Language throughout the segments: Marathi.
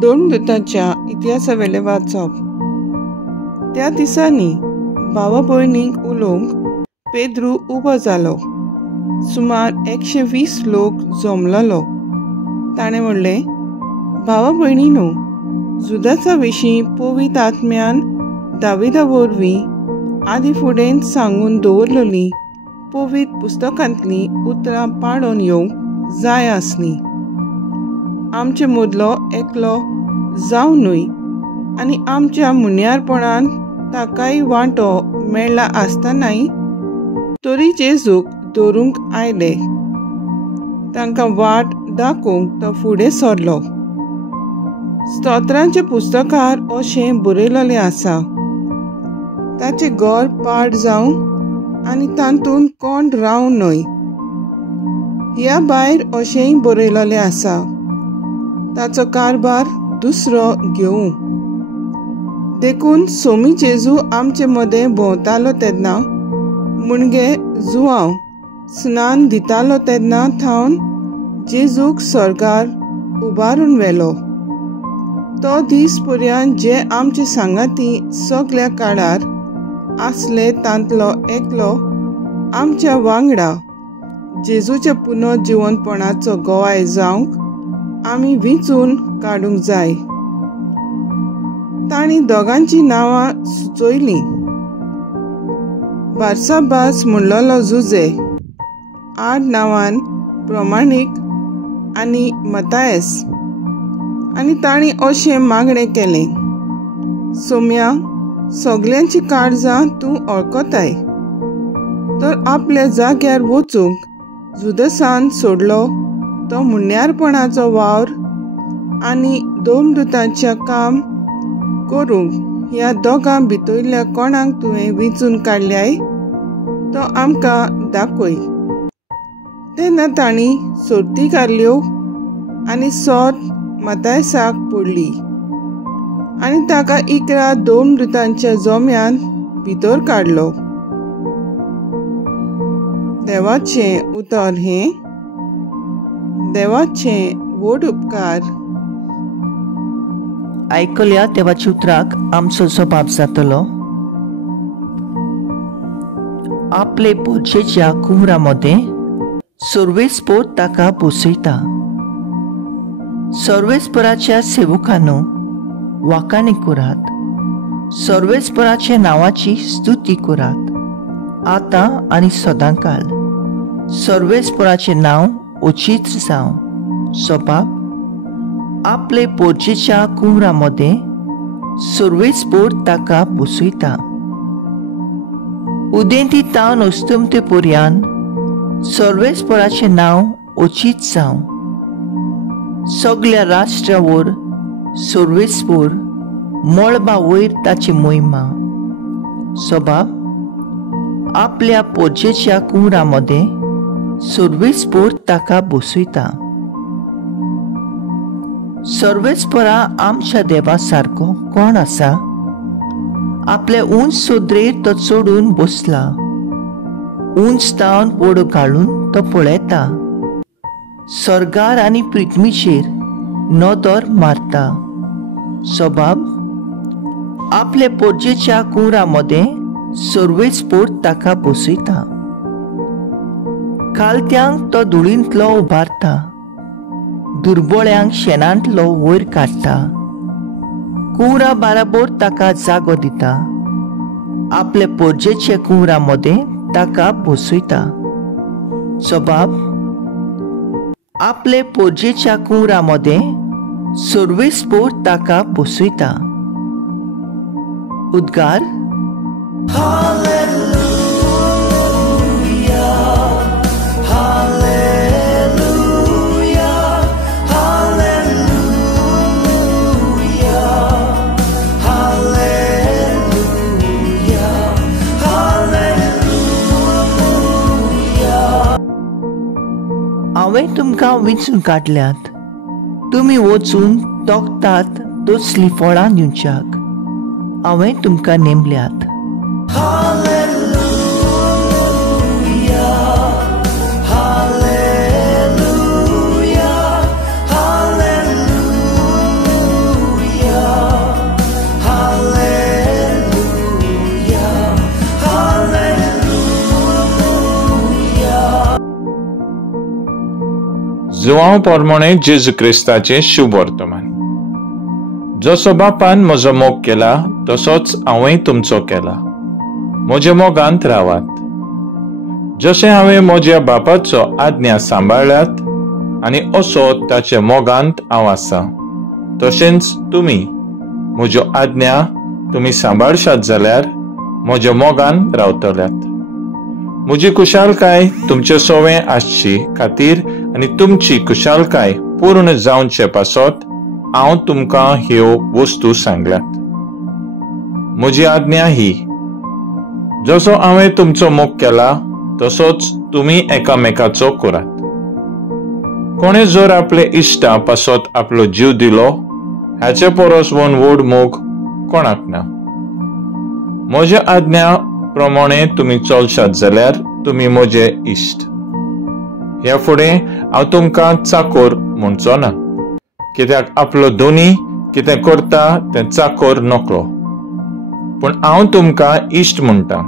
दोन दुतांच्या इतिहासावेले वाचप. त्या दिसांनी भावा भयणींक उलोवंक पेद्रू उबो जालो. सुमार 120 लोक जमलेलो. ताणें म्हणलें, भावा भयणीनो, जुदासा विशीं पवित्र आत्म्यान दाविदा वरवीं आदी फुडें सांगून दवरलेली पवित्र पुस्तकांतली उतरां पाळोवन येवंक जाय आसली. आमचे मदलो एकलो जावनूय आनी आमच्या मुन्यारपणान ताकाय वांटो मेळ्ळा आसतनाय तरी जेजूक दवरूंक आयले. तांकां वाट दाखोवंक तो फुडें सरलो. स्तोत्रांच्या पुस्तकार अशें बरयलेलें आसा, ताचें घर पाड जावं आनी तातूंत कोण रावं न्हय. ह्या भायर अशेंय बरयलेलें आसा, ताचो कारभार दुसरो घेवं. देखून सोमी जेजू आमचे मदें भोंवतालो तेन्ना मुणगे जुवांव स्नान दितालो तेन्ना थावन जेजूक स्वर्गार उबारून व्हेलो. तो दीस पर्यंत जे आमचे सांगाती सगळ्या काळार आसले तांतलो एकलो आमच्या वांगडा जेजूच्या पुनर्जिवनपणाचो गोवाय जावंक आमी विचून काडूंक जाय. तांणी दोगांची नांवां सुचयलीं. बारसाबास म्हणलोलो जुजे, आड नांवान प्रमाणीक आनी मतायस. आनी तांणी अशें मागणें केलें, सोम्या, सगल्यांची काळजां तूं वळखताय, तर आपल्या जाग्यार वचूंक जुदसान सोडलो तो मुन्यारपणाचो वावर आनी दोन दुतांचें काम करूंक ह्या दोगां भितरल्या कोणाक तुवें विचून काडल्याय तो आमकां दाखय. तेन्ना तांणी सोरती घाल्यो आनी सोत मतायसाक पडली आनी ताका इकरा दोन दुतांच्या जोम्यान भितर काडलो. देवाचें उतर हें. देवाचें व्हड उपकार. आयकल्या देवाच्या उतराक आमचो जबाब जातलो. आपले पोरचेच्या कुंवरामध्ये सर्वेस्पोर ताका बसयता. सर्वेस्पराच्या सेवकांनो वाकाणी करात. सर्वेस्पराच्या नांवाची स्तुती करात आतां आनी सदांकाळ. सर्वेस्पराचे नांव उचित जावं. सबाब आपले पोरचेच्या कुंवरामध्ये सर्वेस्पोर ताका बसयता. उदेंती तावन अस्तमते पर्यंत सर्वेस्पराचे नांव उचित जावं. सगळ्या राष्ट्रावर सर्वेस्पोर मळबा वयर ताची मोहिमा. सबाब आपल्या पोरचेच्या कुंवरामध्ये सर्वेस्पोर ताका बसयता. सर्वेस्परा आमच्या देवा सारको कोण आसा? आपले उंच सोद्रेर तो चडून बसला. उंच तावन पडो घालून तो पळयता. सर्गार आनी पृथ्वीचेर नदर मारता. सबाब आपले पोरचेच्या कुंवरामध्ये सर्वेस्पोर ताका बसयता. कालत्यांक तो धुळींतलो उबारता. दुर्बळ्यांक शेणांतलो वयर काडटा. कुंवरा बाराबर ताका जागो दिता. आपले पोरचेचे कुंवरामध्ये ताका बसयता. सबाब आपले पोरचेच्या कुंवरामध्ये सर्वेस्पोर ताका बसयता. उद्गार. हांवें तुमकां विचून काडल्यात. तुमी वचून तोखतात तसलीं फळां दिवच्याक हांवें तुमकां नेमल्यात. जुवांव पोरमोणे जेजू क्रिस्ताचे शुभ वर्तमान. जसो बापान म्हजो मोग केला तसोच हांवें तुमचो केला. म्हज्या मोगांत रावात. जशें हांवें म्हज्या बापाचो आज्ञा सांबाळल्यात आनी असो ताचे मोगांत हांव आसा, तशेंच तुमी म्हज्यो आज्ञा तुमी सांबाळशात जाल्यार म्हज्या मोगान रावतल्यात. म्हजी कुशालकाय तुमचे सोवे आसची खातीर आनी तुमची कुशालकाय पूर्ण जावचे पासत हांव तुमकां ह्यो वस्तू सांगल्यात. म्हजी आज्ञा ही, जसो हांवें तुमचो मोग केला तसोच तुमी एकामेकाचो करात. कोणे जर आपले इश्टा पासत आपलो जीव दिलो हाचे परस व्हड मोग कोणाक ना. म्हज्या आज्ञा प्रमाणे तुमी चलशात जाल्यार तुमी म्हजे इश्ट. ह्या फुडें हांव तुमकां चाकोर म्हणचो ना, कित्याक आपलो दोनी कितें करता तें चाकोर नकळो. पूण हांव तुमकां इश्ट म्हणटा,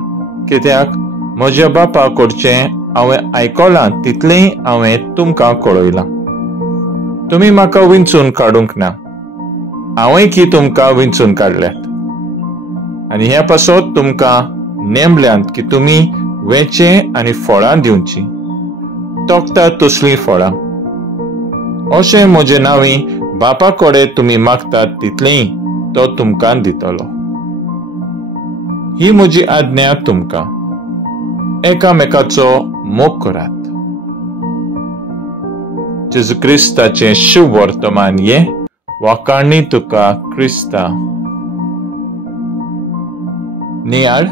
कित्याक म्हज्या बापा कडचें हांवें आयकलां तितलेंय हांवें तुमकां कळयलां. तुमी म्हाका विंचून काडूंक ना, हांवें की तुमकां विंचून काडल्यात. आनी हे पासत तुमकां नेमल्यात की तुमी वेचें आनी फळां दिवची, तोखता तसलीं फळां. अशें म्हजे नांवी बापा कडेन तुमी मागतात तितलेंय तो तुमकां दितलो. ही म्हजी आज्ञा तुमकां, एकामेकाचो मोग करात. जेजू क्रिस्ताचें शुभ वर्तमान हे वाकाळणी तुका क्रिस्ता. नियाळ,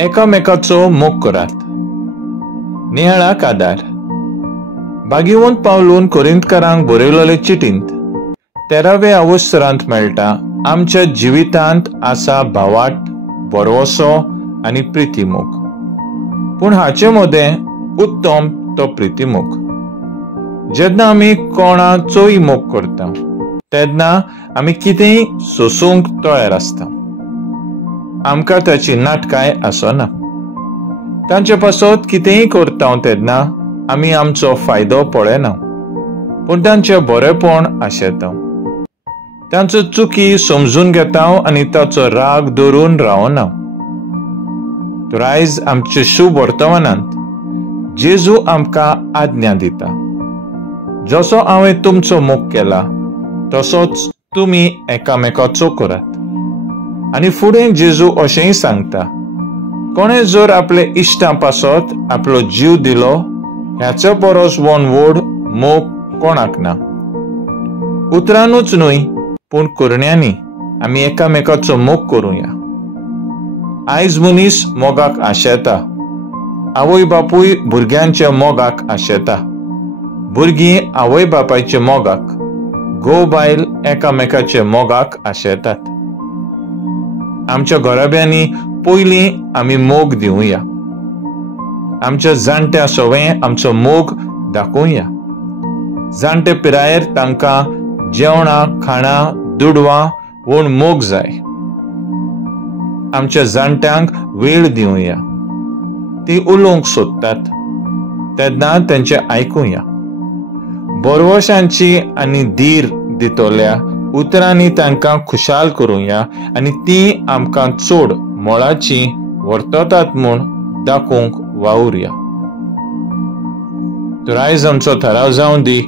एकामेकाचो मोग करात. नियाळाक आदार. भाग्यवंत पावलून कोरिंथकारांक बरयलेले चिठींत 13व्या अवसरांत मेळटा आमच्या जिवितांत आसा भावाट, बरवसो आनी प्रितीमोग. पूण हाचे मदें उत्तम तो प्रितीमोग. जेन्ना आमी कोणाचोय मोग करता तेन्ना आमी कितेंय सोसूंक तयार आसता. आमकां ताची नाटकाय आसना. तांचे पासत कितेंय करता तेन्ना आमी आमचो फायदो पळयना, पूण तांचें बरेपण आशेता. तांच्यो चुकी समजून घेता आनी ताचो राग धरून रावना. तर आयज आमच्या शुभ वर्तमानांत जेजू आमकां आज्ञा दिता, जसो हांवें तुमचो मोग केला तसोच तुमी एकामेकाचो करात. आनी फुडें जेजू अशेंय सांगता, कोणे जर आपले इश्टां पासत आपलो जीव दिलो ह्याचे परस व्हड मोग कोणाक ना. उतरांनूच न्हय पूण करण्यांनी आमी एकामेकाचो मोग करुया. आयज मनीस मोगाक आशेता. आवय बापूय भुरग्यांच्या मोगाक आशेता. भुरगीं आवय बापायच्या मोगाक, घोव बायल एकामेकाच्या मोगाक आशेतात. आमच्या घराब्यांनी पयलीं आमी मोग दिवया. आमच्या जाणट्या सवयें आमचो मोग दाखोवया. जाणटे पिरायेर तांकां जेवणां, खाणां, दुडवां म्हूण मोग जाय. आमच्या जाणट्यांक वेळ दिवया. ती उलोवंक सोदतात तेन्ना तेंचें आयकुया. बरवशांची आनी धीर दितोल्या उतरांनी तांकां खुशाल करुया आनी ती आमकां चड मोलाची वर्ततात म्हूण दाखोवंक वावुरया. तर आयज आमचो थाराव जावं दी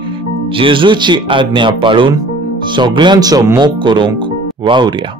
जेजूची आज्ञा पाळून सगळ्यांचो मोग करूंक वावुरया.